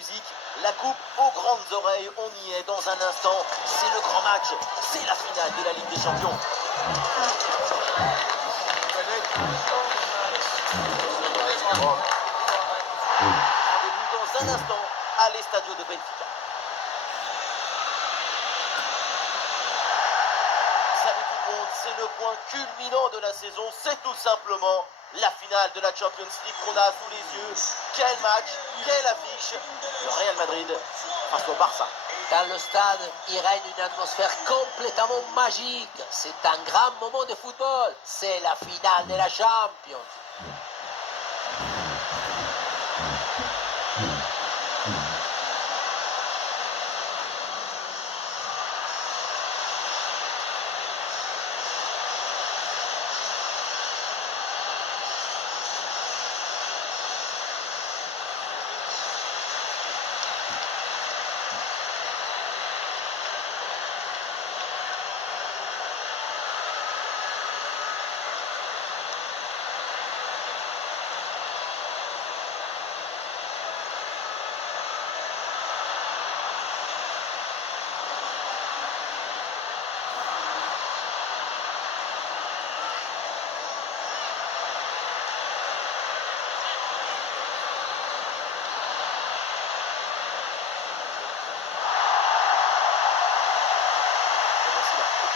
musique, la coupe aux grandes oreilles, on y est dans un instant, c'est le grand match, c'est la finale de la Ligue des Champions. Rendez-vous dans un instant à l'Estadio de Benfica. Salut tout le monde, c'est le point culminant de la saison, c'est tout simplement la finale de la Champions League qu'on a sous les yeux. Quel match, quelle affiche, le Real Madrid face au Barça. Dans le stade, il règne une atmosphère complètement magique. C'est un grand moment de football. C'est la finale de la Champions.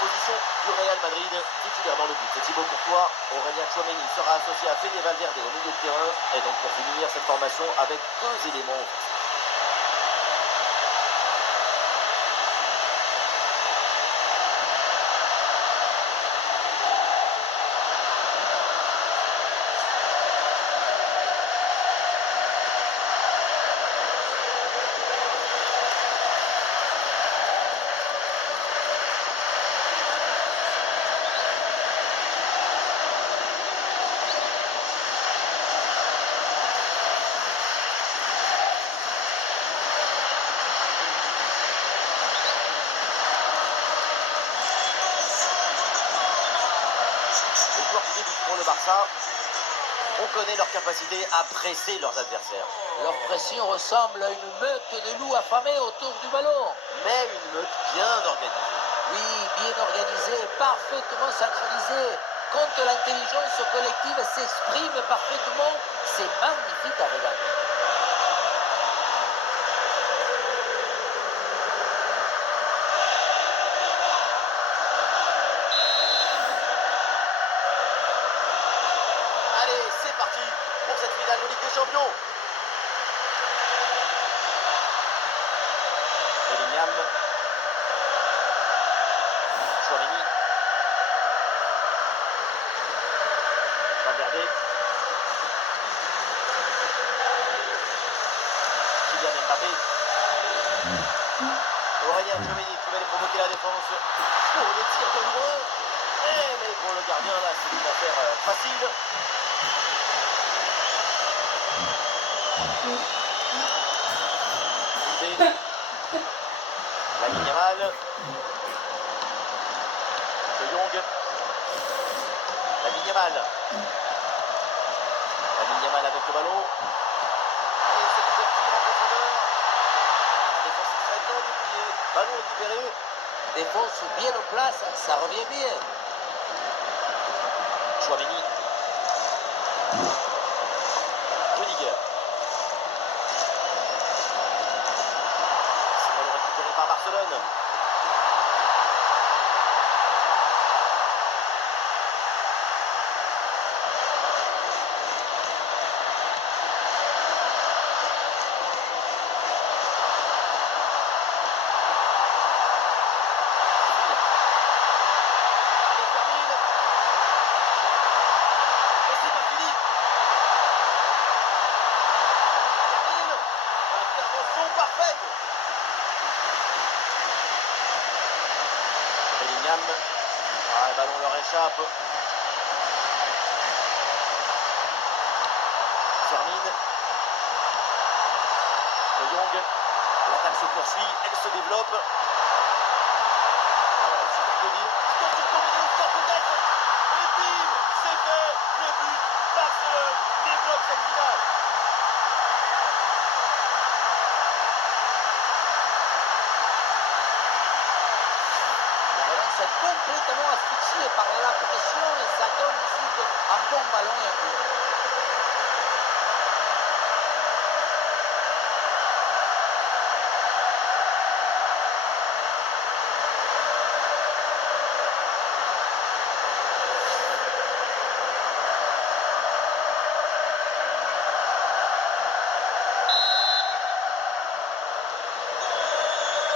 Position du Real Madrid, titulaire dans le but. C'est Thibaut Courtois, Aurélien Tchouameni sera associé à Fede Valverde au milieu de terrain. Et donc pour finir cette formation avec deux éléments. Pour le Barça, on connaît leur capacité à presser leurs adversaires. Leur pression ressemble à une meute de loups affamés autour du ballon. Mais une meute bien organisée. Oui, bien organisée, parfaitement synchronisée. Quand l'intelligence collective s'exprime parfaitement, c'est magnifique à regarder. Allez, c'est parti pour cette finale de Ligue des Champions. Bellingham. Tchouameni. Valverde. Kylian Mbappé. Aurélien Tchouameni qui va aller provoquer la défense. Oh, le tir de loin. Mais pour le gardien, là, c'est une affaire facile. Lamine Yamal. De Jong. Lamine Yamal. Lamine Yamal avec le ballon. Et cette ouverture en profondeur. La défense est très bien dépouillée. Ballon récupéré. Défense bien en place, ça revient bien. Tchouameni. Rudiger. C'est ballon récupéré par Barcelone. Allez, termine. Et c'est pas fini. Termine. Intervention parfaite. Bellingham. Ah, le ballon leur échappe. Termine. De Jong. L'attaque se poursuit, elle se développe. Voilà, c'est tout dire. Attention, combiner le score peut-être. Et bim, c'est fait. Le but. Barcelone débloque cette finale. complètement asphyxié par la pression et ça donne ensuite un bon ballon et un but.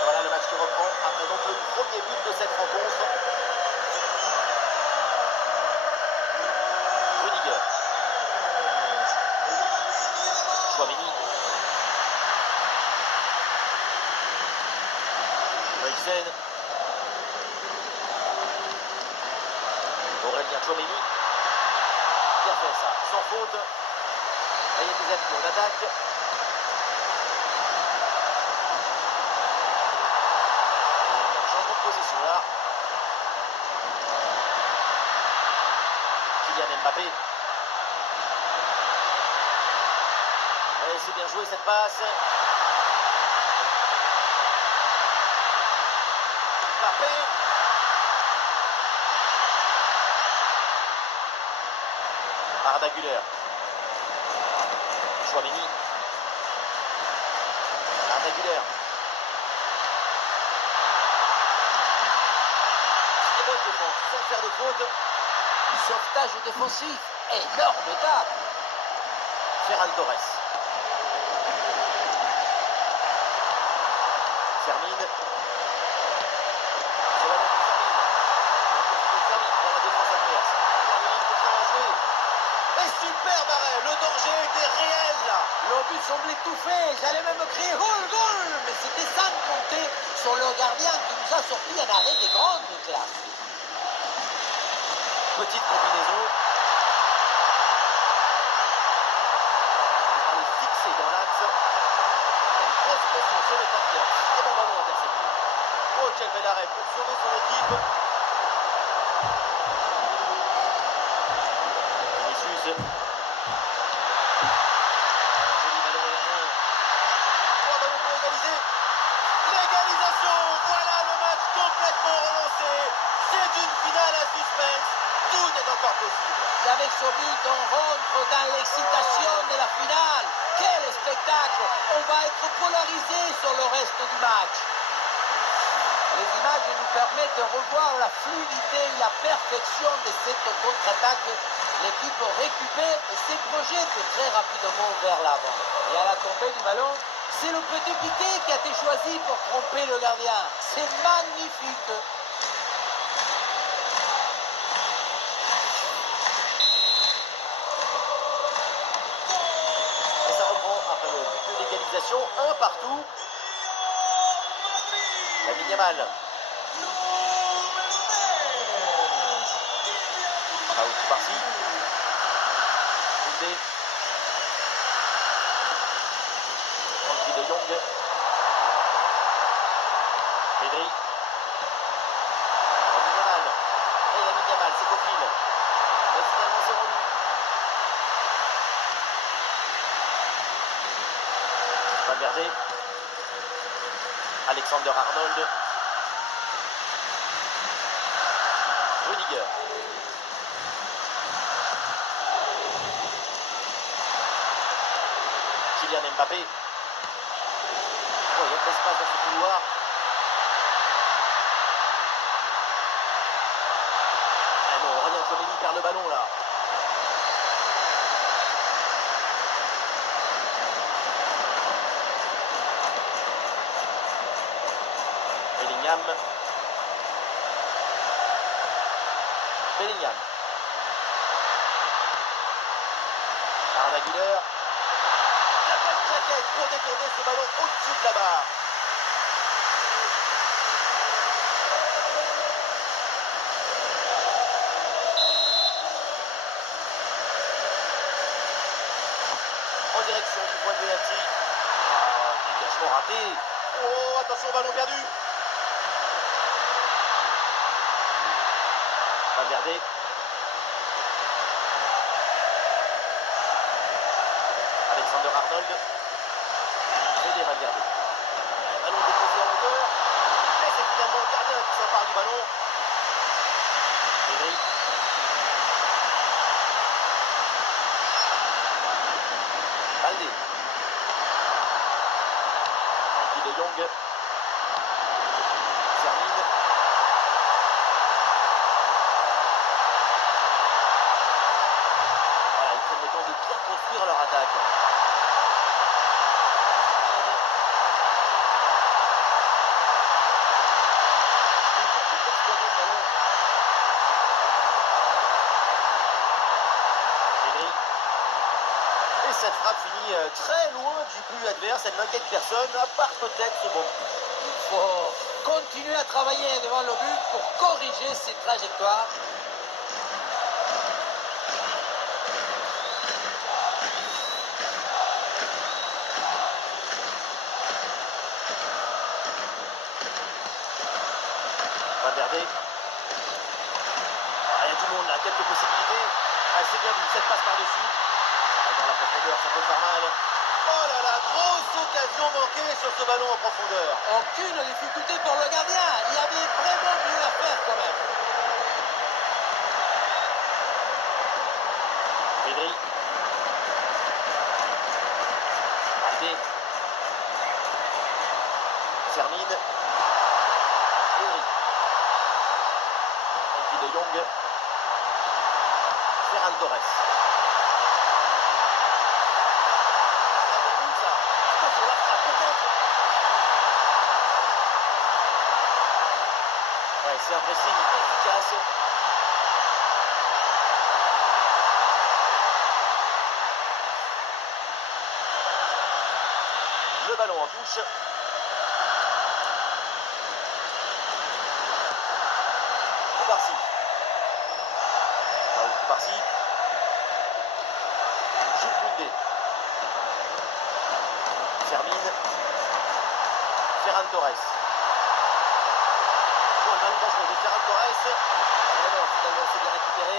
Voilà le match qui reprend après donc le premier but de cette rencontre. Rudiger. Chouameni. Huijsen. Aurélien Chouameni. Bien fait ça, sans faute. Là, il y a des appuis, on attaque. Changement de position là. Kylian Mbappé. Allez, c'est bien joué cette passe. Mbappé. Arda Güler. Chouameni. Arda Güler. Très bonne défense, sans faire de faute. Sauvetage défensif, énorme tacle. Ferran Torres. Fermine. C'est la même pour Fermine. Fermine pour la défense adverse. Fermine pour faire un jouer. Et superbe arrêt. Le danger était réel là. Le but semble étouffé, j'allais même crier goal, goal, mais c'était sans compter sur le gardien qui nous a sorti un arrêt de grande classe. Petite combinaison. On va les fixer dans l'axe. Une grosse pression sur le tapis. Très bon ballon intercepté. Oh, quel bel arrêt pour sauver son équipe. Vinicius. Joli ballon aérien. Oh, ballon pour égaliser. L'égalisation. Voilà le match complètement relancé. C'est une finale à suspense. Tout est encore possible. Et avec ce but, on rentre dans l'excitation de la finale. Quel spectacle! On va être polarisé sur le reste du match. Les images nous permettent de revoir la fluidité et la perfection de cette contre-attaque. L'équipe récupère et se projette très rapidement vers l'avant. Et à la tombée du ballon, c'est le petit Piqué qui a été choisi pour tromper le gardien. C'est magnifique. Et ça reprend après le but de l'égalisation. Un partout. Lamine Yamal. Raoul Koubarsi. Koundé. Frankie de Jong. Pedri. Lamine Yamal. Et Lamine Yamal, c'est au fil. Mais finalement, c'est rendu. Valverde. Alexander Arnold. Rudiger. Kylian Mbappé. Oh, il y a de l'espace dans ce couloir. Ah non, Aurélien Chouameni perd le ballon là. Bellingham. Bellingham. Arda Güler. La bonne claquette pour détourner ce ballon au-dessus de la barre. En direction du point de penalty. Ah, dégagement raté. Oh, attention, ballon perdu. Valverde. Alexander Arnold. Fede Valverde. Ballon déposé en hauteur. Et c'est finalement le gardien qui s'empare du ballon. Jong. Termine. Voilà, ils prennent le temps de bien construire leur attaque. Et cette frappe finit très loin du but adverse, elle n'inquiète personne, à part peut-être ce bon. Il faut continuer à travailler devant le but pour corriger ces trajectoires. Valverde. Il y a tout le monde là, quelques possibilités. Ah, c'est bien vu, cette passe par-dessus. Dans la profondeur, ça peut faire mal. Oh là là, grosse occasion manquée sur ce ballon en profondeur. Aucune difficulté pour le gardien. Il y avait vraiment mieux à faire quand même. Pedri. Aldé. Termine. Pedri. Frankie de Jong. Ferran Torres. Ouais, c'est un pressing efficace. Le ballon en touche. Koubarsi. Raoul Koubarsi. Jules Koundé. Termine. Ferran Torres. Oh, le ballon dangereux de Ferran Torres. Et non, finalement, c'est bien récupéré.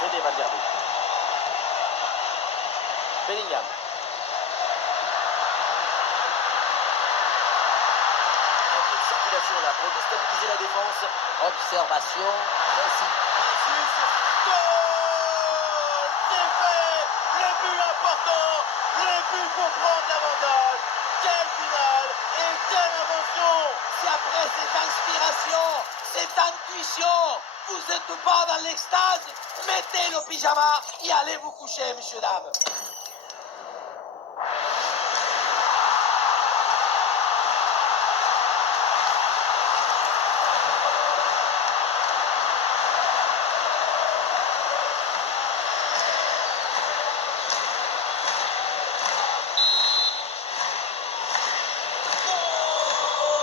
Fede Valverde. Bellingham. Un peu de circulation là pour déstabiliser la défense. Observation précise. Vinicius. Goal! C'est fait! Le but important! Le but pour prendre l'avantage! Quelle finale! Et quelle invention! Si après cette inspiration, cette intuition, vous n'êtes pas dans l'extase, mettez le pyjama et allez vous coucher, messieurs, dames.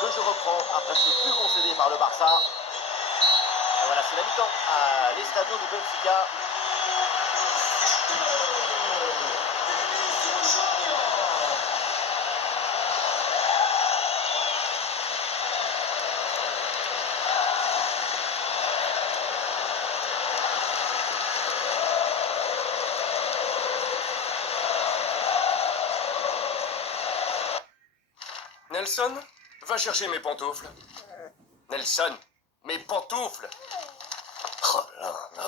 Le jeu reprend après ce but concédé par le Barça. Et voilà, c'est la mi-temps à l'Estadio du Benfica. Nelson, va chercher mes pantoufles. Nelson, mes pantoufles. Oh là là.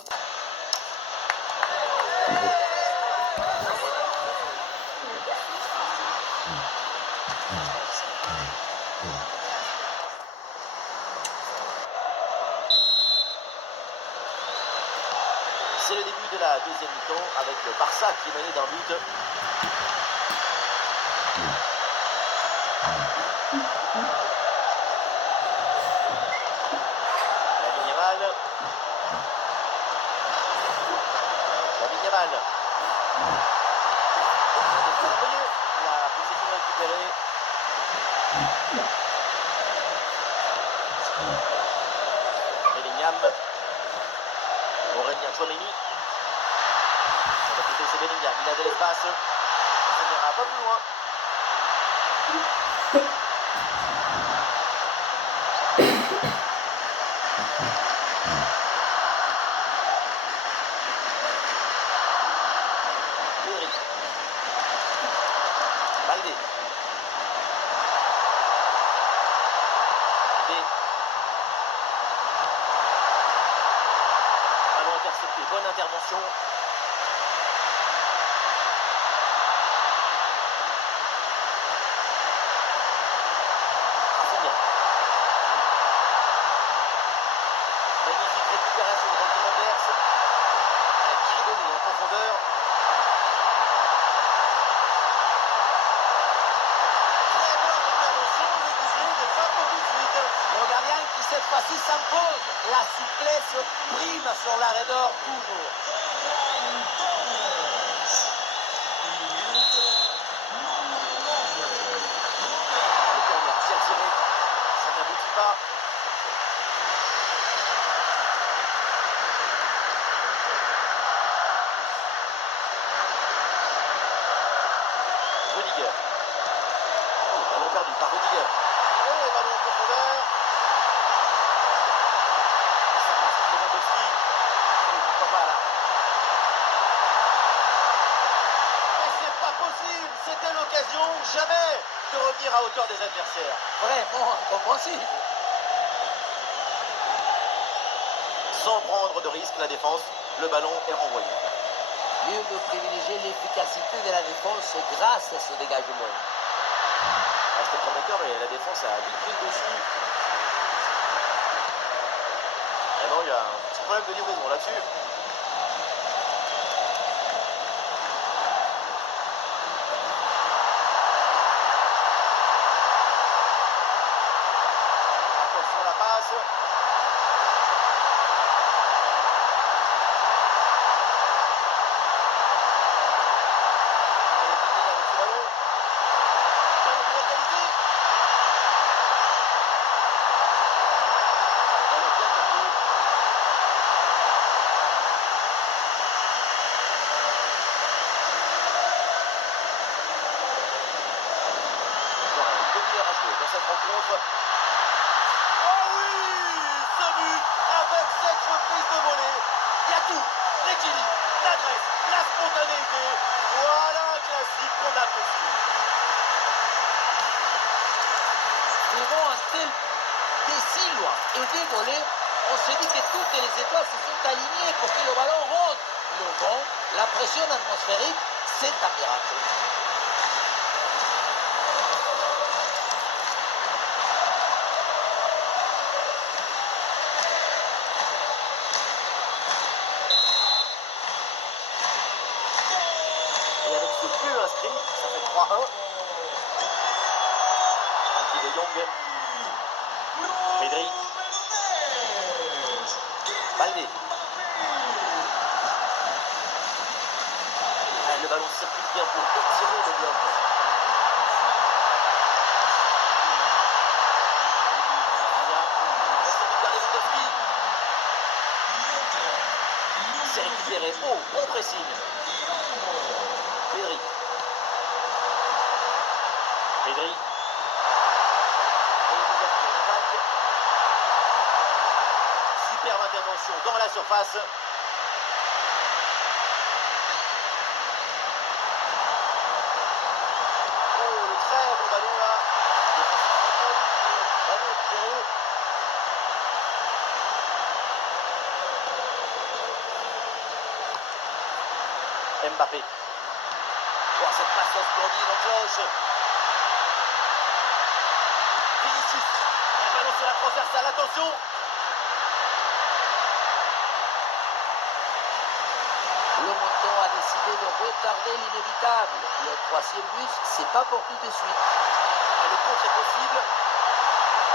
C'est le début de la deuxième mi-temps avec le Barça qui est mené d'un but. Lamine Yamal. Lamine Yamal. La possession récupérée. Bellingham. Aurélien Tchouameni. Sur le côté, c'est Bellingham. Il a de l'espace. Ça n'ira pas plus loin. Pedri. Baldé. Ballon intercepté. Bonne intervention. Messi s'impose. La souplesse prime sur la raideur toujours. Le corner, tir tiré, ça n'aboutit pas. Rudiger. Oh, ballon perdu par Rudiger. Oh, ballon en profondeur. Ça passe par Lewandowski. Oh, pourquoi pas là. Mais c'est pas possible. C'était l'occasion jamais de revenir à hauteur des adversaires. Vraiment incompréhensible. Sans prendre de risque, la défense, le ballon est renvoyé. Mieux de privilégier l'efficacité de la défense grâce à ce dégagement. Ah, c'était prometteur, mais la défense a vite pris le dessus. Vraiment, il y a un petit problème de livraison là-dessus. Attention à la passe. Dans cette rencontre. Oh oui, ce but avec cette reprise de volée. Il y a tout, l'équilibre, l'adresse, la spontanéité. Voilà un classique qu'on apprécie. Devant un tel décision et dévolé, on se dit que toutes les étoiles se sont alignées pour que le ballon rentre. Le vent, la pression atmosphérique, c'est un miracle. Et avec ce but inscrit, ça fait 3-1. Andy de Jong. Pedri. Baldé. Ah, le ballon circule bien pour étirer le bloc. C'est récupéré. Oh, bon pressing. Pedri. Pedri. Et l'ouverture d'attaque. Superbe intervention dans la surface. Oh, le très bon ballon là. Ballon récupéré. Mbappé. Oh, cette passe splendide en cloche. Vinicius. Un ballon sur la transversale, attention. Le montant a décidé de retarder l'inévitable. Le troisième but, c'est pas pour tout de suite. Et le contre est possible.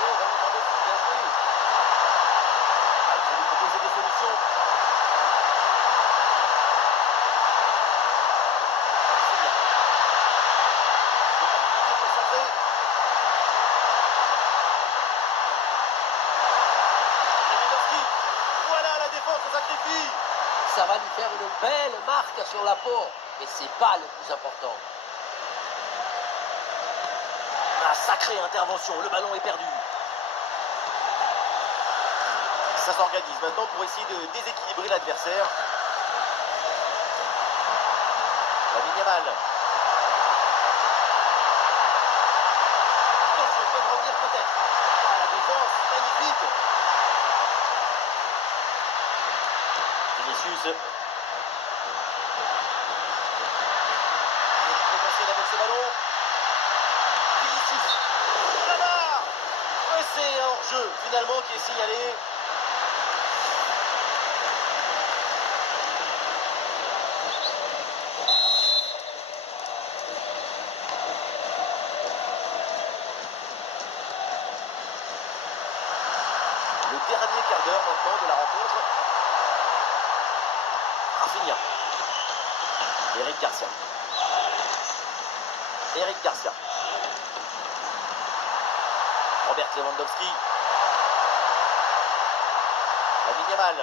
Oh, ballon par dessus, bien joué. Ah, il faut lui proposer des solutions. C'est bien. L'opportunité pour centrer. Lewandowski. Voilà, la défense se sacrifie. Ça va lui faire une belle marque sur la peau, mais c'est pas le plus important. Ah, sacrée intervention, le ballon est perdu. Ça s'organise maintenant pour essayer de déséquilibrer l'adversaire. Lamine Yamal. Attention, ils peuvent revenir peut-être. Ah, la défense, magnifique. Vinicius. Potentiel avec ce ballon. Vinicius. Là-bas. C'est un jeu finalement qui est signalé. Garcia. Eric Garcia. Robert Lewandowski. Lamine Yamal.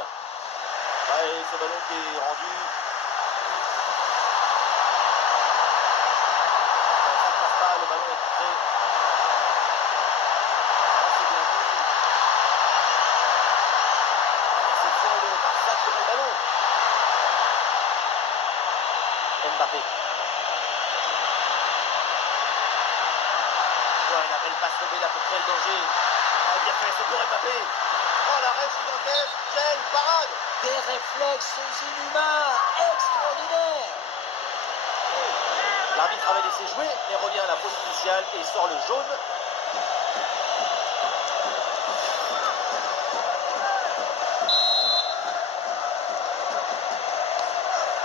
Et ce ballon qui est rendu. Ça ne passe pas, le ballon est tiré. C'est bien vu. Interception de Barça qui le ballon. Mbappé. Ouais, la belle passe levée là pour créer le danger. Ah, bien fait, c'est pour Mbappé. Oh, l'arrêt gigantesque, quelle parade! Des réflexes inhumains, extraordinaires. L'arbitre avait laissé jouer, mais revient à la pause initiale et sort le jaune.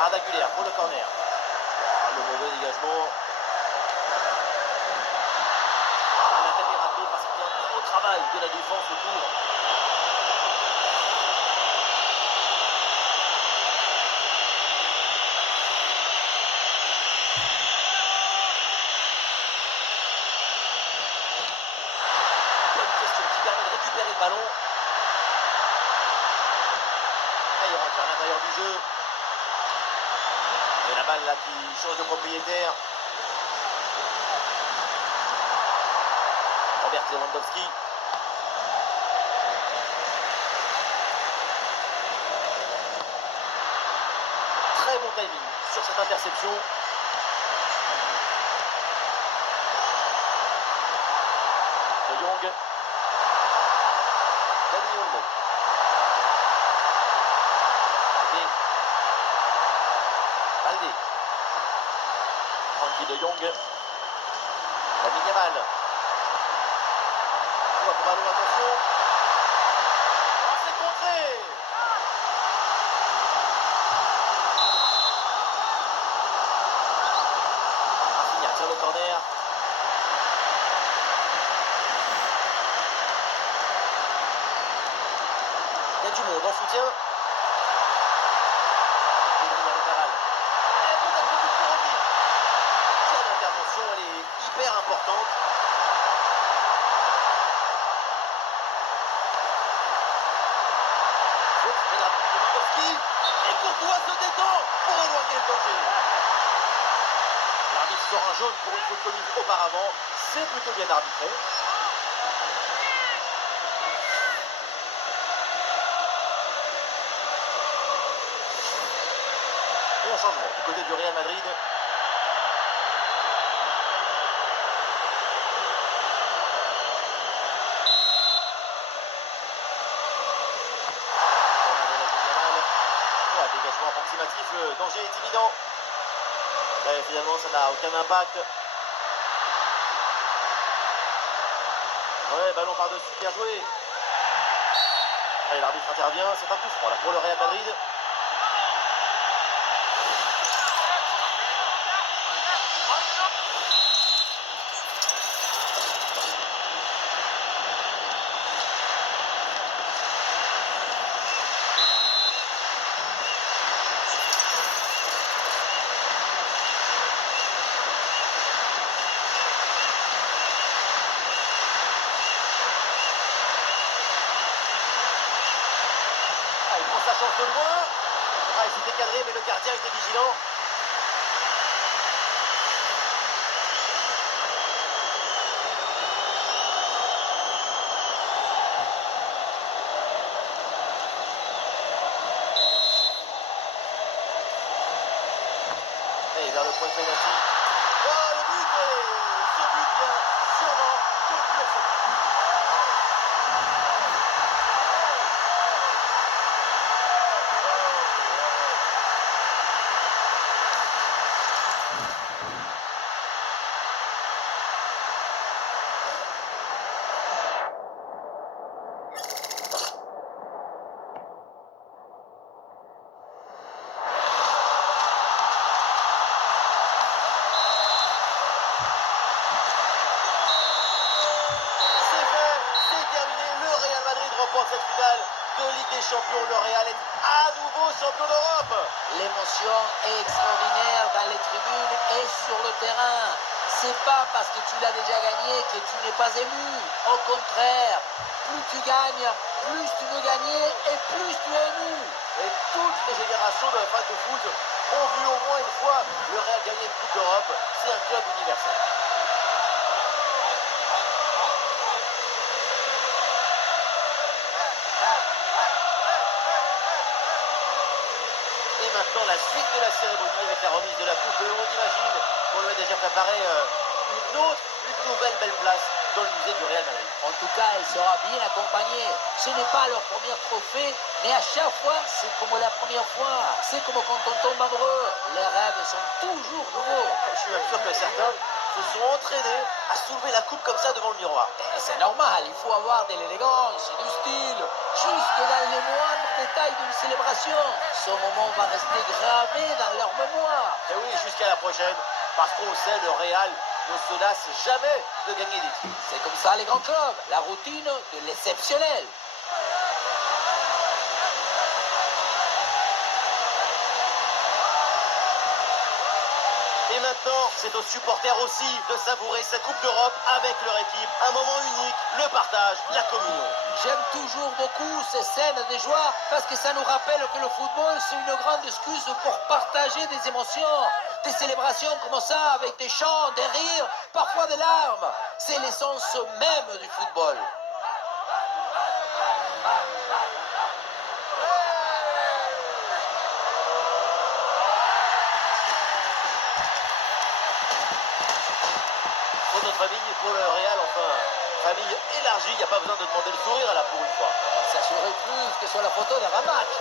Arda Güler pour le corner. Ah, le mauvais dégagement. Ah, la tête est ratée parce qu'il y a un gros travail de la défense autour. Bonne question qui permet de récupérer le ballon. Et il rentre à l'intérieur du jeu. Et la balle là qui change de propriétaire. Robert Lewandowski. Très bon timing sur cette interception. De Jong. Dani Olmo. Balde. Frankie de Jong. Lamine Yamal. Ballon, attention. Oh, c'est contré. Rafinha sur le corner. Il y a du monde en soutien. Pedri avec la balle. Et peut-être le but pour revenir. Quelle intervention, elle est hyper importante. Lewandowski. Et Courtois se détend pour éloigner le danger. L'arbitre sort un jaune pour une faute commise auparavant. C'est plutôt bien arbitré. Et un changement du côté du Real Madrid. Dégagement approximatif, le danger est imminent. Et finalement, ça n'a aucun impact. Ouais, ballon par-dessus, bien joué. Allez, l'arbitre intervient, c'est un coup franc là pour le Real Madrid. Il prend sa chance de loin. Il s'était cadré, mais le gardien était vigilant. Et vers le point de pénalty. Oh, le but! Et ce but vient sûrement conclure ce match. Cette finale de Ligue des Champions, le Real est à nouveau champion d'Europe. L'émotion est extraordinaire dans les tribunes et sur le terrain. C'est pas parce que tu l'as déjà gagné que tu n'es pas ému. Au contraire, plus tu gagnes, plus tu veux gagner et plus tu es ému. Et toutes les générations de fans de foot ont vu au moins une fois le Real gagner une Coupe d'Europe. C'est un club universel. Et maintenant la suite de la cérémonie avec la remise de la coupe. Et on imagine qu'on lui a déjà préparé une nouvelle belle place dans le musée du Real Madrid. En tout cas, elle sera bien accompagnée. Ce n'est pas leur premier trophée, mais à chaque fois, c'est comme la première fois. C'est comme quand on tombe amoureux. Les rêves sont toujours nouveaux. Je suis même sûr que certains se sont entraînés à soulever la coupe comme ça devant le miroir. Et c'est normal, il faut avoir de l'élégance, du style, jusque dans les moindres détails d'une célébration. Ce moment va rester gravé dans leur mémoire. Et oui, jusqu'à la prochaine, parce qu'on sait, le Real ne se lasse jamais de gagner des titres. C'est comme ça les grands clubs, la routine de l'exceptionnel. Et maintenant, c'est aux supporters aussi de savourer sa Coupe d'Europe avec leur équipe. Un moment unique, le partage, la communion. J'aime toujours beaucoup ces scènes des joies parce que ça nous rappelle que le football, c'est une grande excuse pour partager des émotions, des célébrations comme ça, avec des chants, des rires, parfois des larmes. C'est l'essence même du football. Pour notre famille, pour le Real, enfin, famille élargie, il n'y a pas besoin de demander le sourire à la pour une fois. Ça serait plus que sur la photo d'un match.